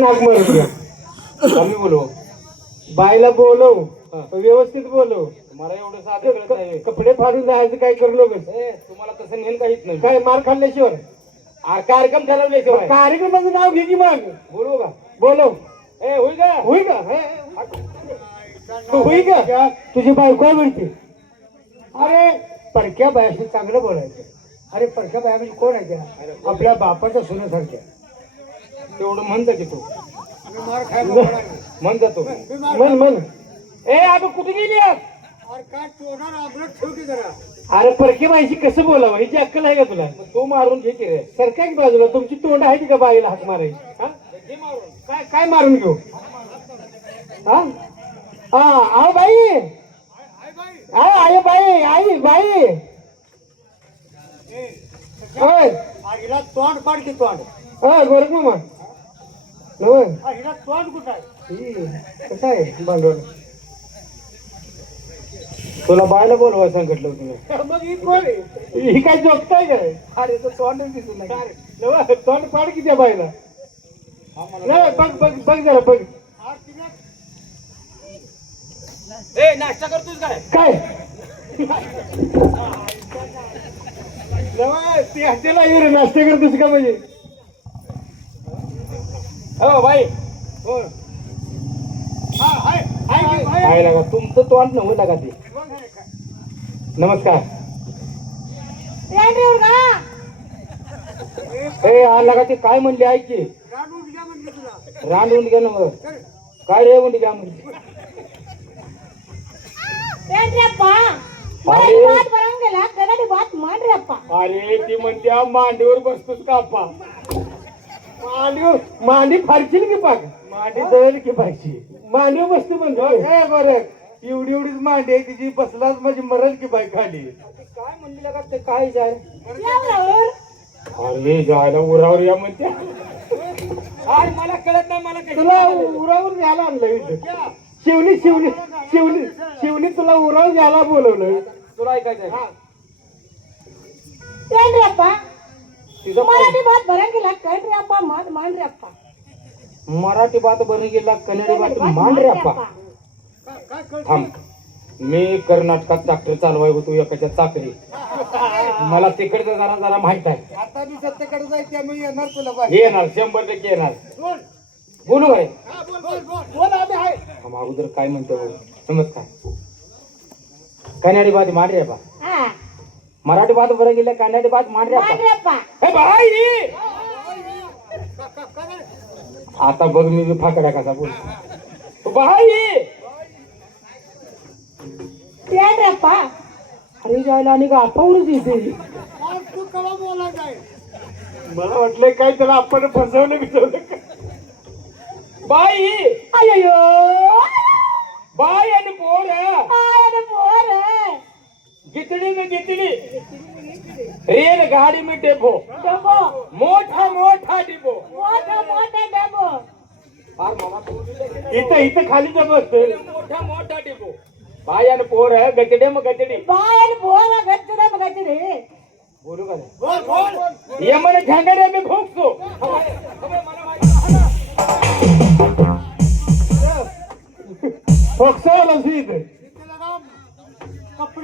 आम्ही बोलू. बायला बोलव व्यवस्थित बोलव मला एवढं साधं कळत नाही. कपडे फाडून जायचं काय करू ए, तुम्हाला तसं नेल काहीच नाही. काय मार खाल्ल्याशिवाय? कार्यक्रम ठरवल्याशिवाय कार्यक्रमाचं नाव घे की मग? बोलू का? बोलव ए होई का? होई का. होई का? तुझी बायको म्हणते. अरे परक्या बायाशी चांगलं बोलायचं. अरे परक्या बाया म्हणजे कोण आहे त्या? आपल्या बापाच्या सुनेसारख्या. तेवढं म्हणता की तू. म्हणता तू. मन मन ए अगं कुठे गेली? अरे परकी बाईशी कसं बोलावं? हिची अक्कल आहे का तुला? मग तू मारून घे की रे. सरकार बाजूला? तुमची तोंड आहे का बाईला हाक मारायची? हा? काय काय मारून घेऊ? हा? हा बाई! हा आहे बाई आई बाई! होय तोंड पाड की तोंड. होय होय हिला तोंड कुठं आहे? ही, कसं आहे भांडवल? तुला बायला बोलवाय सांगितलं मी. मग ही कोण आहे? ही काय जोगताय काय? अरे तो तोंडच दिसून तोंड पाड की त्या बाईला नाही बघ बघ बघ जरा बघ. ए नाश्ता करतोस काय? काय? नवं, ती हॉटेल आहे रे नाश्ता करतोस का म्हणजे? हो बाई. हो. हा, हाय, हाय की, हाय. काय लागा तुमचं तोंड नव्हतं लागा ते. नमस्कार. ए का ते काय म्हणले ऐक उंडग्या नव. काय रे उंडग्या म्हणजे अरे. ती म्हणत्या मांडीवर बसतोस का आपा मांडी मांडी फारशील की पाक? मांडी जळेल की पाहिजे मांडी बसते म्हणतो ए बरं. एवढी एवढीच मांडी आहे तिची बसलाच म्हणजे मरल की बाई खाली. काय म्हणली लागा ते काय जाय? अरे जायला उरावर या म्हणत्या अरे मला कळत नाही मला तुला उरावर घ्यायला आणलं इथं शिवणी शिवणी शिवणी शिवणी तुला उरावर घ्यायला बोलवलं तुला ऐकायचंय. तिचा मराठी भात भरण गेला कट रे अप्पा मान मान रे अप्पा मराठी बात बरं गेला कन्नडी बात मान रे अप्पा थांब. मी कर्नाटकात ट्रॅक्टर चालवाय होतो एकाच्या चाकरी. मला तिकडचं जरा जरा माहीत आहे. आता मी सत्तेकडे जायचं त्यामुळे येणार तुला बाई येणार शंभर टक्के येणार. बोल. बोलू काय हा, बोल बोल बोल. बोल आम्ही आहे. थांब, अगोदर काय म्हणतो? नमस्कार कन्नडी बात मान रे अप्पा हा. मराठी बात बरं गेल्या कन्नडी बात बाई आता. बघ मी फाकड्या कसा बोल बाई अरे जायला आणि का येते. मला वाटलं काय त्याला आपण फसवलं बिसवलं का? बाई! अयो बाई आणि पोर. आय बोर गितडी में गितडी रेल गाडी में डेपो. डबो मोठा मोठा डिपो. मोठा मोठा डबो तू इथं इथं खाली बसतोय मोठा मोठा डिपो. बाई आणि पोर गचडे मग गचडी बाय बोर गच्चडे बगच्चडे बोलू का? बोल बोल. ये म्हणे झंगडे मी भोगतो तिला राव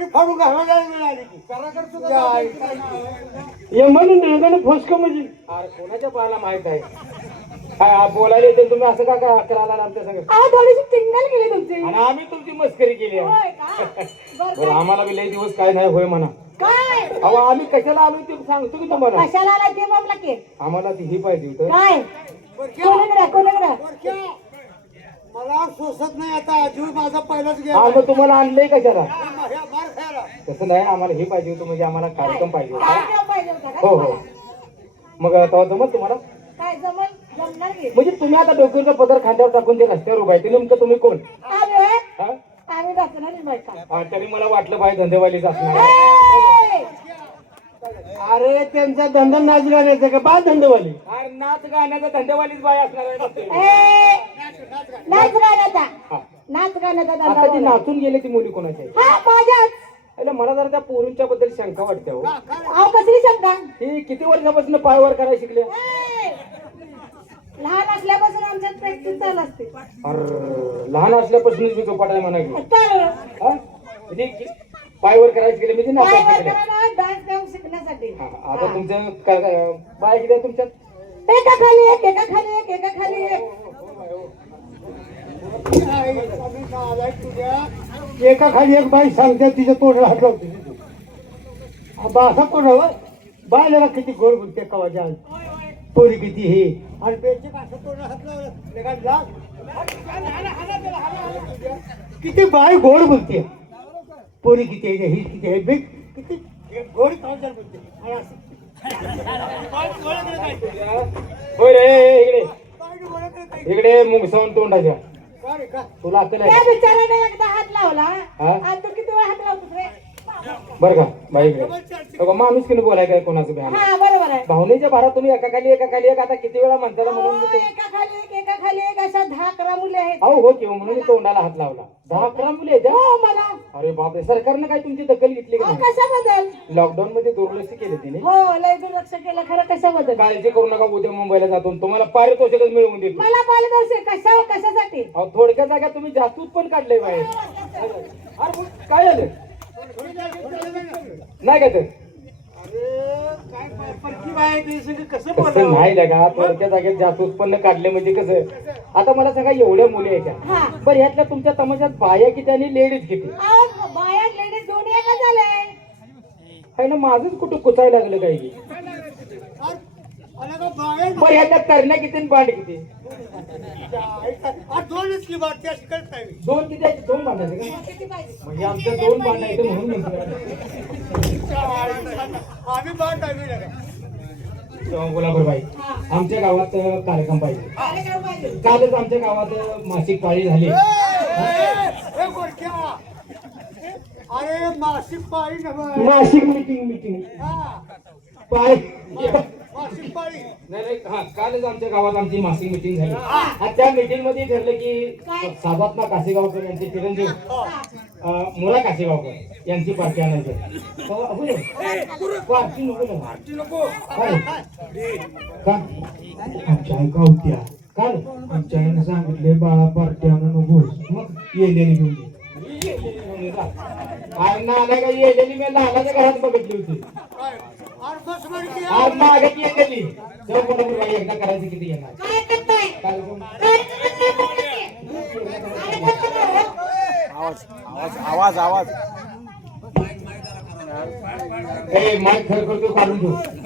फाडून की म्हणून रेगाने फोसक म्हणजे अरे कोणाच्या पाहाला माहीत आहे? काय आ, बोलायला येते तुम्ही असं का का करायला आमच्या संग? अहो थोडीशी टिंगल गेली तुमची. आणि आम्ही तुमची मस्करी केली आहे. होय का? बर बरं आम्हाला बी लई दिवस काय नाही होय म्हणा. काय? अहो आम्ही कशाला आलो ते सांगतो की तुम्हाला? कशाला आला ते मामला के? आम्हाला ती ही पाहिजे होतं. काय? कोणाकडे कोणाकडे मला सोसत नाही आता जीव माझा पहिलाच गेला हा मग तुम्हाला आणलंय कशाला? ह्या तसं नाही आम्हाला हे पाहिजे होतं म्हणजे आम्हाला कार्यक्रम पाहिजे होता काय काम पाहिजे होता का हो हो तुम्हाला? मग तेव्हा जमत तुम्हाला काय जमल जमणार की म्हणजे तुम्ही आता डोक्याचा पदर खांद्यावर टाकून ते रस्त्यावर उभा आहे ते नेमकं तुम्ही कोण आम्ही होय? हा? आम्ही रचनारी बायका हा, तरी मला वाटलं पाहिजे धंदेवालीच असणार ए! अरे त्यांचा धंदा नाच गाण्याचा का बा धंदेवाली अरे नाच गाण्याचा धंदेवालीच बाय असणार आहे. ए! नाच गाण्याचा हा. नाच गाण्याचा आता ती धंदा नाचून गेले ती मुली कोणाच्या आहेत? हा माझ्याच अरे मला जरा त्या पोरींच्या बद्दल शंका वाटते हो. अहो कसली शंका? ही किती वर्षापासून पायवर करायला शिकले! लहान असल्यापासून आमच्या अरे लहान असल्यापासूनच मी आहे म्हणा की हा? म्हणजे की पायवर करायचं केलं म्हणजे काय नाचायचं केलं करायला डान्स डान्स शिकण्यासाठी. हा, आता तुमचं काय काय- बाय किती आहे तुमच्यात? एका खाली एक एका खाली एक एका खाली एक. एका खाली एक बाई सांगते तिच्या तोंडाला हात लावते. असा तोंडावर बायला किती गोड बोलते कवाच्या पोरी किती हे. आणि बेंचे असं तोंडाला हात लावलं लगा लाग. किती बाय गोड बोलते. पोरी किती आहे ही किती आहे किती गोड कवाच्या बोलते. आणि असं होय रे इकडे. इकडे मुंगसावून तोंडाच्या. तुला अक्कल त्या आहे बिचाराने एकदा हात लावला. हा? आणि तू किती वेळा हात लावतोस रे? बरं का बाई बघा, माणूस किती बोलाय काय कोणाचं भ्यान हा बरोबर आहे. भावनेच्या भारात तुम्ही एका खाली एका खाली एक आता किती वेळा म्हणताना म्हणून मी तो- एका खाली एक एका खाली एक. दहा अकरा मुले आहेत. अहो हो किंवा म्हणून मी तोंडाला हात लावला. दहा अकरा मुले हा? मला अरे बापरे सरकारनं काय तुमची दखल घेतली का अहो, नाही? कशाबद्दल? लॉकडाऊन मध्ये दुर्लक्ष केले तिने. हो लय दुर्लक्ष केलं. खरं कशाबद्दल? काळजी करू नका उद्या मुंबईला जातो तुम्हाला पारितोषिकच मिळवून देतो. मला पालदर्शक कशा कशासाठी? अहो थोडक्या जागा तुम्ही जास्त उत्पन्न काढलंय बाहेर. अरे मग काय झालं? नाही का तर? कसं नाही लगा थोडक्या जागेत जास्त उत्पन्न काढले म्हणजे कसं? आता मला सांगा एवढ्या मुली आहेत त्या. हा. बरं ह्यातल्या तुमच्या समाजात बाया किती आणि लेडीज किती? अहो, बाया लेडीज दोन्ही एका झालंय आहे ना माझंच कुठं कुचायला लागलं काही की. बरं ह्यातल्या तरण्या किती आणि बांड किती? दोनच की बात दोन किती आहेत? दोन बांधायचे का? म्हणजे आमच्या दोन बांधायचं म्हणून म्हणतो. आम्ही बात आम्ही बाई. आमच्या गावात अं, कार्यक्रम पाहिजे. कालच आमच्या गावात अं, मासिक पाळी झाली. अरे मासिक पाळी नव्हे. मासिक मिटिंग मिटिंग हा, पाळी. नाही नाही हा कालच आमच्या गावात आमची मासिक मिटिंग झाली. आणि त्या मिटिंगमध्ये ठरलं की साधात्मा कासेगावकर यांचे चिरंजीव अं, मुरा कासेगावकर यांची पार्टी आणायची हो. पार्टी नको? का आमच्या आई गावत्या. का रे? आमच्या आईने सांगितले बाळा पार्टी आणू नको मग येलेली घेऊन ये. आज ना आला का येलेली मी लहानाच्या घरात बघितली होती. आज येलेली तेव्हा कुठं कुठं बाई एकदा करायची किती येणार? कार्यक्रम काय करताय? ए माईक खरं करतो काढून ठेव.